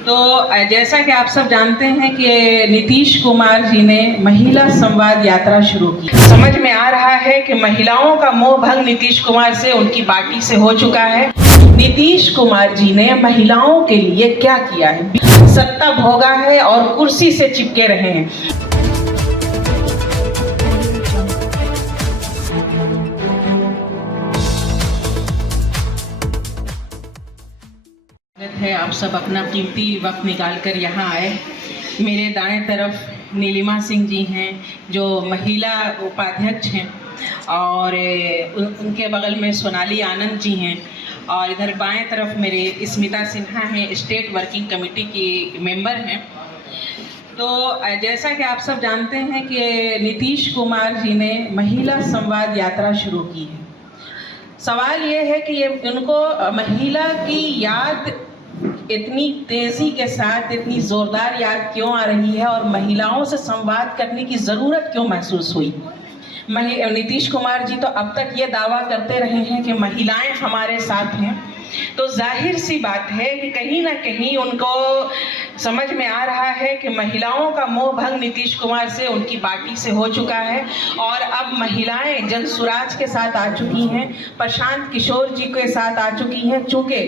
तो जैसा कि आप सब जानते हैं कि नीतीश कुमार जी ने महिला संवाद यात्रा शुरू की। समझ में आ रहा है कि महिलाओं का मोह भंग नीतीश कुमार से, उनकी पार्टी से हो चुका है। नीतीश कुमार जी ने महिलाओं के लिए क्या किया है? सत्ता भोगा है और कुर्सी से चिपके रहे हैं। है आप सब अपना कीमती वक्त निकाल कर यहाँ आए। मेरे दाएं तरफ नीलिमा सिंह जी हैं जो महिला उपाध्यक्ष हैं, और उनके बगल में सोनाली आनंद जी हैं, और इधर बाएं तरफ मेरे स्मिता सिन्हा हैं, स्टेट वर्किंग कमेटी की मेंबर हैं। तो जैसा कि आप सब जानते हैं कि नीतीश कुमार जी ने महिला संवाद यात्रा शुरू की है। सवाल ये है कि ये उनको महिला की याद इतनी तेजी के साथ, इतनी जोरदार याद क्यों आ रही है, और महिलाओं से संवाद करने की जरूरत क्यों महसूस हुई? नीतीश कुमार जी तो अब तक ये दावा करते रहे हैं कि महिलाएं हमारे साथ हैं, तो जाहिर सी बात है कि कहीं ना कहीं उनको समझ में आ रहा है कि महिलाओं का मोह भंग नीतीश कुमार से, उनकी पार्टी से हो चुका है, और अब महिलाएं जनसुराज के साथ आ चुकी हैं, प्रशांत किशोर जी के साथ आ चुकी हैं। चूंकि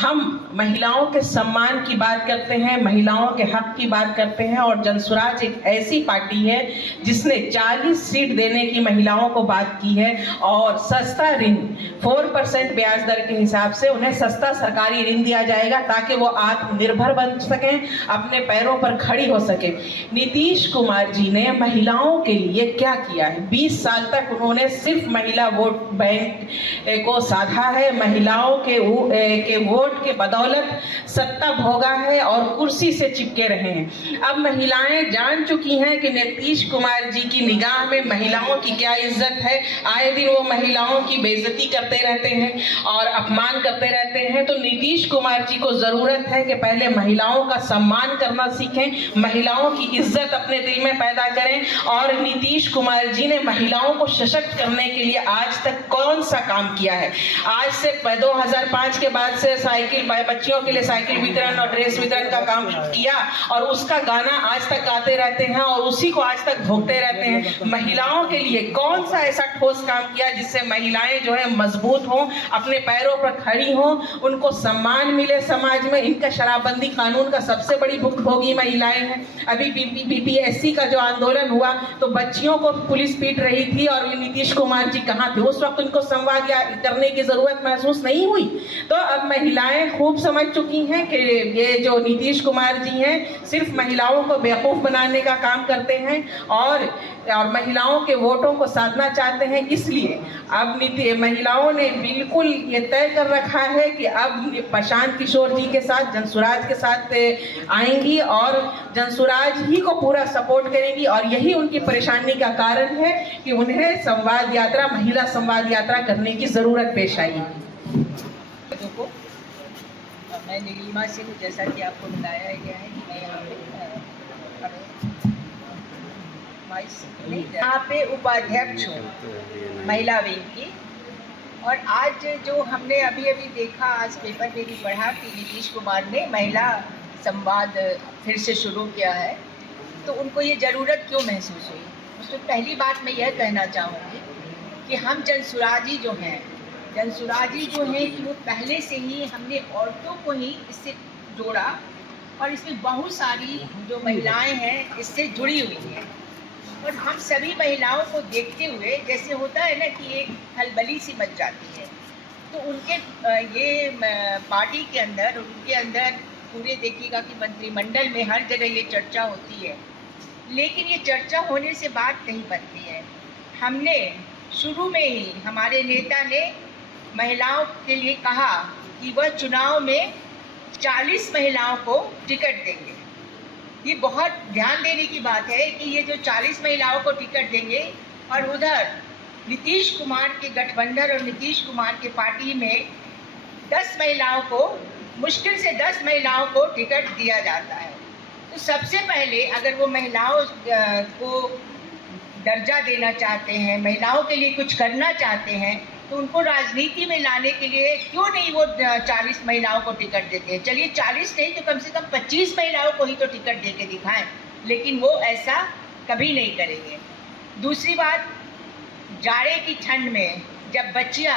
हम महिलाओं के सम्मान की बात करते हैं, महिलाओं के हक की बात करते हैं, और जनसुराज एक ऐसी पार्टी है जिसने 40 सीट देने की महिलाओं को बात की है, और सस्ता ऋण 4% ब्याज दर के हिसाब से उन्हें सस्ता सरकारी ऋण दिया जाएगा ताकि वो आत्मनिर्भर बन सकें, अपने पैरों पर खड़ी हो सके। नीतीश कुमार जी ने महिलाओं के लिए क्या किया है? 20 साल तक उन्होंने सिर्फ महिला वोट बैंक को साधा है, महिलाओं के वोट के बदौलत सत्ता भोगा है और कुर्सी से चिपके रहे हैं। अब महिलाएं जान चुकी हैं कि नीतीश कुमार जी की निगाह में महिलाओं की क्या इज्जत है। आए दिन वो महिलाओं की बेइज्जती करते रहते हैं और अपमान करते रहते हैं। तो नीतीश कुमार जी को जरूरत है कि पहले महिलाओं का सम्मान करना सीखें, महिलाओं की इज्जत अपने दिल में पैदा करें। और नीतीश कुमार जी ने महिलाओं को सशक्त करने के लिए आज तक कौन सा काम किया है? आज से 2005 के बाद से साइकिल, बच्चियों के लिए साइकिल वितरण और ड्रेस वितरण का काम किया, और उसका गाना आज तक गाते रहते हैं और उसी को आज तक भोगते रहते हैं। महिलाओं के लिए कौन सा ऐसा ठोस काम किया जिससे महिलाएं जो है मजबूत हों, अपने पैरों पर खड़ी हों, उनको सम्मान मिले समाज में? इनका शराबबंदी कानून का सबसे बड़ी भुक्तभोगी महिलाएं हैं। अभी बीपीएससी का जो आंदोलन हुआ तो बच्चियों को पुलिस पीट रही थी, और नीतीश कुमार जी कहाँ थे उस वक्त? उनको संवाद करने की जरूरत महसूस नहीं हुई। तो अब महिलाएं खूब समझ चुकी हैं कि ये जो नीतीश कुमार जी हैं सिर्फ महिलाओं को बेवकूफ बनाने का काम करते हैं, और महिलाओं के वोटों को साधना चाहते हैं। इसलिए अब महिलाओं ने बिल्कुल ये तय कर रखा है कि अब प्रशांत किशोर जी के साथ, जनसुराज के साथ आएंगी और जनसुराज ही को पूरा सपोर्ट करेंगी। और यही उनकी परेशानी का कारण है कि उन्हें संवाद यात्रा, महिला संवाद यात्रा करने की जरूरत पेश आई। मैं नीलिमा सिंह, जैसा कि आपको बताया गया है कि मैं यहाँ पे उपाध्यक्ष हूँ महिला विंग की। और आज जो हमने अभी देखा, आज पेपर में भी पढ़ा कि नीतीश कुमार ने महिला संवाद फिर से शुरू किया है, तो उनको ये ज़रूरत क्यों महसूस हुई? उसमें पहली बात मैं यह कहना चाहूँगी कि हम जनसुराजी जो हैं कि वो पहले से ही हमने औरतों को ही इससे जोड़ा, और इसमें बहुत सारी जो महिलाएं हैं इससे जुड़ी हुई हैं। और हम सभी महिलाओं को देखते हुए, जैसे होता है ना कि एक खलबली सी मच जाती है, तो उनके ये पार्टी के अंदर, उनके अंदर पूरे देखिएगा कि मंत्रिमंडल में हर जगह ये चर्चा होती है, लेकिन ये चर्चा होने से बात नहीं बनती है। हमने शुरू में ही, हमारे नेता ने महिलाओं के लिए कहा कि वह चुनाव में 40 महिलाओं को टिकट देंगे। ये बहुत ध्यान देने की बात है कि ये जो 40 महिलाओं को टिकट देंगे, और उधर नीतीश कुमार के गठबंधन और नीतीश कुमार के पार्टी में 10 महिलाओं को, मुश्किल से 10 महिलाओं को टिकट दिया जाता है। तो सबसे पहले अगर वो महिलाओं को दर्जा देना चाहते हैं, महिलाओं के लिए कुछ करना चाहते हैं, तो तो उनको राजनीति में लाने के लिए क्यों नहीं वो 40 महिलाओं को टिकट देते हैं? चलिए 40 नहीं तो कम से कम 25 महिलाओं को ही तो टिकट दे के दिखाएं, लेकिन वो ऐसा कभी नहीं करेंगे। दूसरी बात, जाड़े की ठंड में जब बच्चियां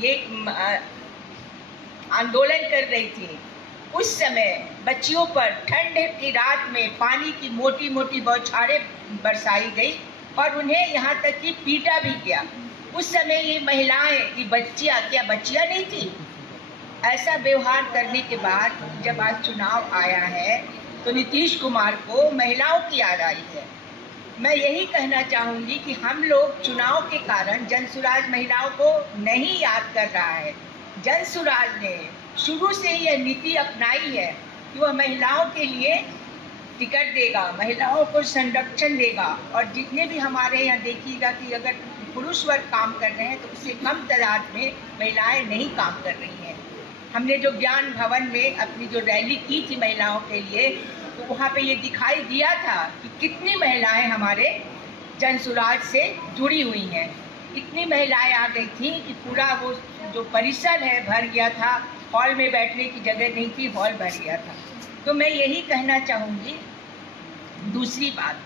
ये आंदोलन कर रही थी, उस समय बच्चियों पर ठंड की रात में पानी की मोटी मोटी बौछारें बरसाई गई और उन्हें यहाँ तक कि पीटा भी गया। उस समय ये महिलाएं, ये बच्चियां, क्या बच्चियां नहीं थी? ऐसा व्यवहार करने के बाद जब आज चुनाव आया है तो नीतीश कुमार को महिलाओं की याद आई है। मैं यही कहना चाहूँगी कि हम लोग चुनाव के कारण जनसुराज महिलाओं को नहीं याद कर रहा है। जनसुराज ने शुरू से ही यह नीति अपनाई है कि वह महिलाओं के लिए टिकट देगा, महिलाओं को संरक्षण देगा, और जितने भी हमारे यहाँ देखिएगा कि अगर पुरुष वर्ग काम कर रहे हैं तो उससे कम तादाद में महिलाएं नहीं काम कर रही हैं। हमने जो ज्ञान भवन में अपनी जो रैली की थी महिलाओं के लिए, तो वहाँ पे ये दिखाई दिया था कि कितनी महिलाएं हमारे जनसुराज से जुड़ी हुई हैं। इतनी महिलाएं आ गई थी कि पूरा वो जो परिसर है भर गया था, हॉल में बैठने की जगह नहीं थी, हॉल भर गया था। तो मैं यही कहना चाहूँगी। दूसरी बात,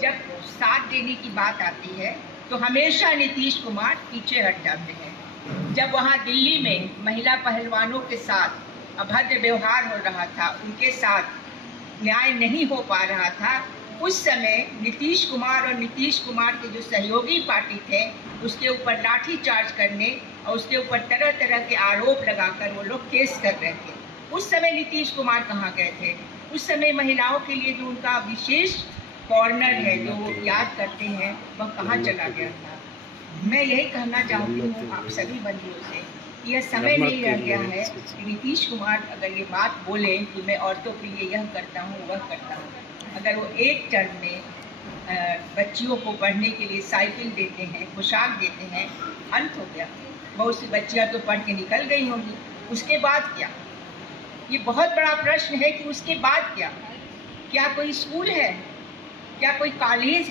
जब साथ देने की बात आती है तो हमेशा नीतीश कुमार पीछे हट जाते हैं। जब वहाँ दिल्ली में महिला पहलवानों के साथ अभद्र व्यवहार हो रहा था, उनके साथ न्याय नहीं हो पा रहा था, उस समय नीतीश कुमार और नीतीश कुमार के जो सहयोगी पार्टी थे उसके ऊपर लाठी चार्ज करने और उसके ऊपर तरह तरह के आरोप लगाकर वो लोग केस कर रहे थे। उस समय नीतीश कुमार कहाँ गए थे? उस समय महिलाओं के लिए जो उनका विशेष कॉर्नर है जो वो याद करते हैं, वह कहाँ चला गया था? मैं यही कहना चाहती हूँ आप सभी बंधुओं से, यह समय नहीं रह गया है कि नीतीश कुमार अगर ये बात बोले कि मैं औरतों के लिए यह करता हूँ वह करता हूँ, अगर वो एक टर्म में बच्चियों को पढ़ने के लिए साइकिल देते हैं, पोशाक देते हैं, अंत हो गया। बहुत सी बच्चियाँ तो पढ़ के निकल गई होंगी, उसके बाद क्या? ये बहुत बड़ा प्रश्न है कि उसके बाद क्या? क्या कोई स्कूल है? क्या कोई कॉलेज